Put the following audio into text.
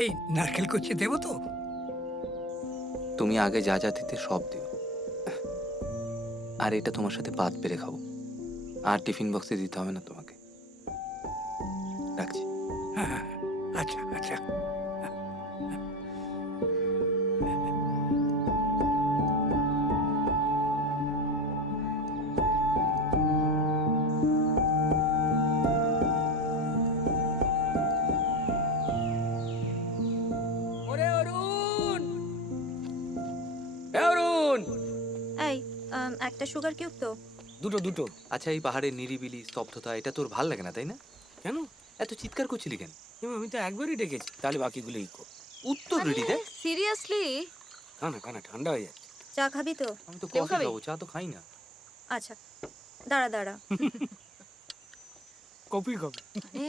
এই নারকেল কুচি দেবো তো? তুমি আগে যা যা দিতে সব দিও। আর এটা তোমার সাথে ভাত বেড়ে খাবো। আর টিফিন বক্সে দিতে হবে না তোমাকে। রাখছি। হ্যাঁ হ্যাঁ, আচ্ছা আচ্ছা। ওরে অরুণ, এ অরুণ, এই একটা সুগার কিউব তো। দুটো দুটো। আচ্ছা, এই পাহাড়ের নিরিবিলি স্তব্ধতা এটা তোর ভাল লাগে না, তাই না? কেন? এত চিৎকার করছিলি কেন? আমি তো একবারই ডেকেছি, তাহলে বাকিগুলো ইকো। উত্তর রেডি দে। সিরিয়াসলি? কানা কানা ঠান্ডা হয়ে যাচ্ছে। চা খাবি তো? আমি তো লেবু কফি খাবি? খাবো, চা তো খাই না। আচ্ছা, দাঁড়া দাঁড়া। কপি খাবে। আরে